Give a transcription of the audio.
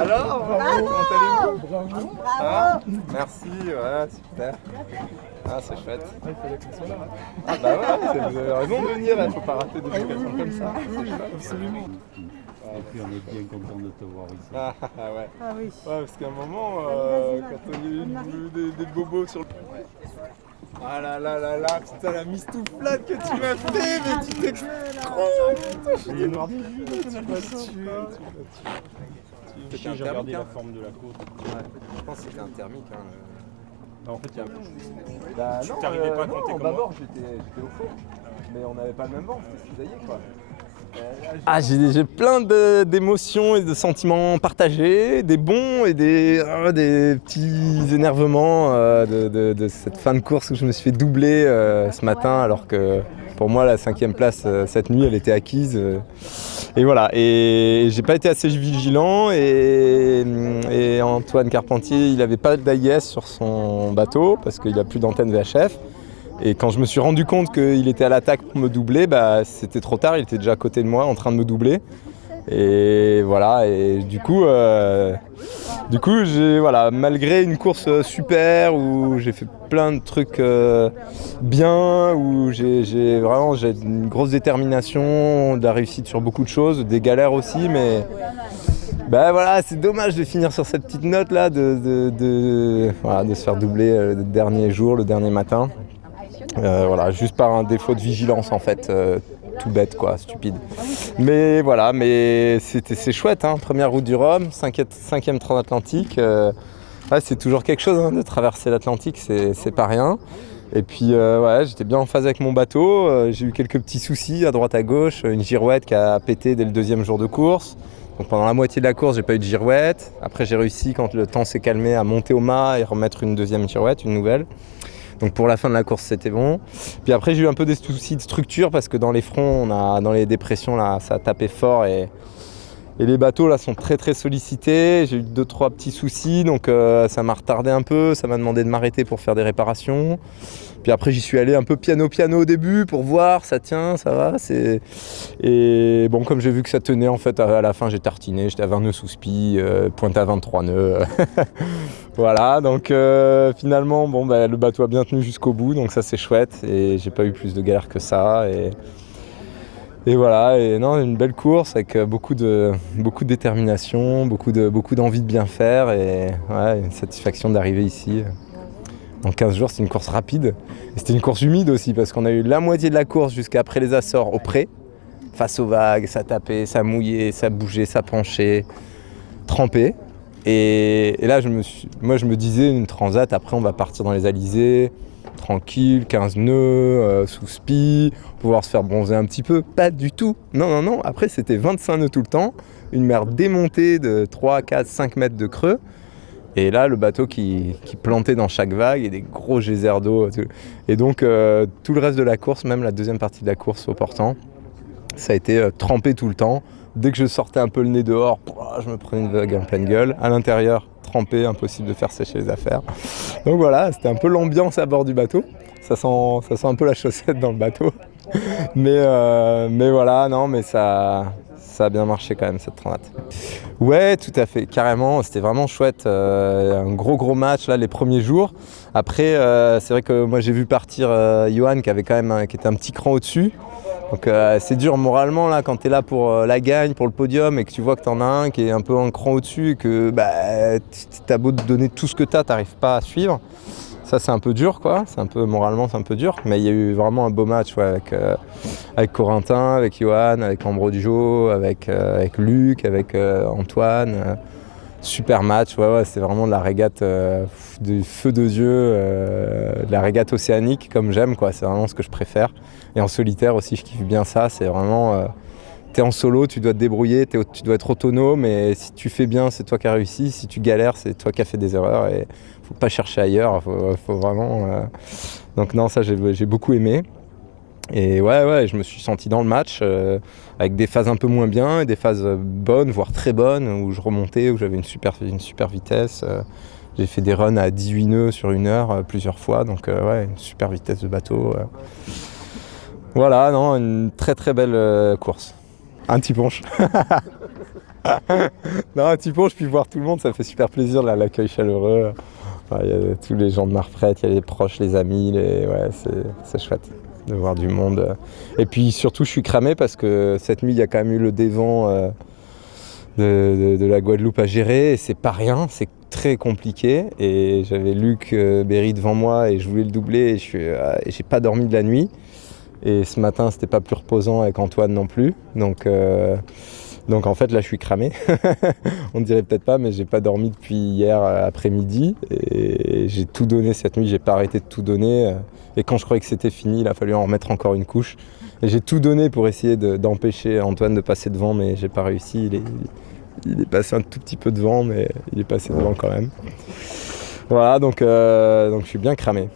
Alors, bravo, comment allez-vous? Ah, merci, ouais, super. Ah, c'est chouette. Il fallait qu'on soit là. Ah bah ouais, vous avez raison de venir, il ne faut pas rater des occasions comme ça. Oui, absolument. Et puis on est bien content de te voir ici. Ah ouais. Ah oui. Ouais, parce qu'à un moment, quand on a eu des bobos sur le... Ah là là là là, putain la mistouflade que tu m'as fait, mais tu t'excroches. Il y a noir des jus, Tu m'as tué. J'ai regardé la forme de la côte. Ouais, je pense que c'était un thermique. Hein. Bah, en fait, il y a... Bah Tu t'arrivais pas à compter en comme moi. bâbord, j'étais au fond. Mais on n'avait pas le même vent, c'était cisaillé quoi. Ah, j'ai plein d'émotions et de sentiments partagés, des bons et des petits énervements de cette fin de course où je me suis fait doubler ce matin, alors que pour moi la 5e place cette nuit elle était acquise. Et voilà, et j'ai pas été assez vigilant et Antoine Carpentier il avait pas d'AIS sur son bateau parce qu'il a plus d'antenne VHF. Et quand je me suis rendu compte qu'il était à l'attaque pour me doubler, bah, c'était trop tard, il était déjà à côté de moi en train de me doubler. Et voilà, et du coup voilà, malgré une course super où j'ai fait plein de trucs bien, où j'ai une grosse détermination, de la réussite sur beaucoup de choses, des galères aussi, mais bah voilà, c'est dommage de finir sur cette petite note là, de se faire doubler le dernier jour, le dernier matin. Voilà, juste par un défaut de vigilance en fait, tout bête quoi, stupide. Mais voilà, mais c'est chouette, hein, première route du Rhum, 5e transatlantique. Ouais, c'est toujours quelque chose hein, de traverser l'Atlantique, c'est pas rien. Et puis ouais, j'étais bien en phase avec mon bateau, j'ai eu quelques petits soucis à droite à gauche, une girouette qui a pété dès le 2e jour de course. Donc pendant la moitié de la course, j'ai pas eu de girouette. Après j'ai réussi quand le temps s'est calmé à monter au mât et remettre une 2e girouette, une nouvelle. Donc pour la fin de la course c'était bon. Puis après j'ai eu un peu des soucis de structure parce que dans les fronts, dans les dépressions là, ça a tapé fort et les bateaux là sont très sollicités. J'ai eu 2-3 petits soucis donc ça m'a retardé un peu, ça m'a demandé de m'arrêter pour faire des réparations. Puis après j'y suis allé un peu piano au début pour voir, ça tient, ça va. Et bon comme j'ai vu que ça tenait en fait à la fin j'ai tartiné, j'étais à 20 nœuds sous spi, pointe à 23 nœuds. Voilà donc finalement bon, bah, le bateau a bien tenu jusqu'au bout donc ça c'est chouette et j'ai pas eu plus de galères que ça. Et voilà, et non, une belle course avec beaucoup de détermination, beaucoup d'envie de bien faire et ouais, une satisfaction d'arriver ici. En 15 jours, c'était une course rapide. Et c'était une course humide aussi parce qu'on a eu la moitié de la course jusqu'après les Açores au pré. Face aux vagues, ça tapait, ça mouillait, ça bougeait, ça penchait, trempé. Et là, moi je me disais, une transat, après on va partir dans les alizés, tranquille, 15 nœuds, sous spi, pouvoir se faire bronzer un petit peu. Pas du tout. Non. Après, c'était 25 nœuds tout le temps, une mer démontée de 3, 4, 5 mètres de creux. Et là, le bateau qui plantait dans chaque vague et des gros geysers d'eau. Et donc, tout le reste de la course, même la 2e partie de la course au portant, ça a été trempé tout le temps. Dès que je sortais un peu le nez dehors, je me prenais une vague en pleine gueule. À l'intérieur, trempé, impossible de faire sécher les affaires. Donc voilà, c'était un peu l'ambiance à bord du bateau. Ça sent un peu la chaussette dans le bateau. Mais voilà, non, mais ça a bien marché quand même cette transat. Ouais, tout à fait, carrément, c'était vraiment chouette. Un gros match là les premiers jours. Après, c'est vrai que moi j'ai vu partir Johan qui était un petit cran au-dessus. Donc c'est dur moralement là quand tu es là pour la gagne, pour le podium et que tu vois que tu en as un qui est un peu un cran au-dessus et que t'as beau te donner tout ce que t'arrives pas à suivre. Ça c'est un peu dur quoi, moralement c'est un peu dur, mais il y a eu vraiment un beau match ouais, avec Corentin, avec Johan, avec Ambrogio, avec Luc, avec Antoine. Super match, ouais, c'est vraiment de la régate du feu de Dieu, de la régate océanique comme j'aime quoi, c'est vraiment ce que je préfère. Et en solitaire aussi je kiffe bien ça, c'est vraiment... T'es en solo, tu dois te débrouiller, tu dois être autonome et si tu fais bien, c'est toi qui as réussi. Si tu galères, c'est toi qui as fait des erreurs et faut pas chercher ailleurs, faut vraiment... Donc non, ça j'ai beaucoup aimé. Et ouais, je me suis senti dans le match avec des phases un peu moins bien et des phases bonnes, voire très bonnes, où je remontais, où j'avais une super vitesse. J'ai fait des runs à 18 nœuds sur 1 heure plusieurs fois, donc ouais, une super vitesse de bateau. Voilà, non, une très belle course. Un petit punch. Non, à Tipon, je puis voir tout le monde, ça fait super plaisir, là, l'accueil chaleureux. Enfin, il y a tous les gens de Marfret, il y a les proches, les amis, ouais, c'est chouette de voir du monde. Et puis surtout, je suis cramé parce que cette nuit, il y a quand même eu le dévent de la Guadeloupe à gérer et c'est pas rien, c'est très compliqué. Et j'avais Luc Berry devant moi et je voulais le doubler et j'ai pas dormi de la nuit. Et ce matin, c'était pas plus reposant avec Antoine non plus. Donc en fait, là, je suis cramé. On ne dirait peut-être pas, mais j'ai pas dormi depuis hier après-midi. Et j'ai tout donné cette nuit, j'ai pas arrêté de tout donner. Et quand je croyais que c'était fini, il a fallu en remettre encore une couche. Et j'ai tout donné pour essayer d'empêcher Antoine de passer devant, mais j'ai pas réussi. Il est passé un tout petit peu devant, mais il est passé devant quand même. Voilà, donc je suis bien cramé.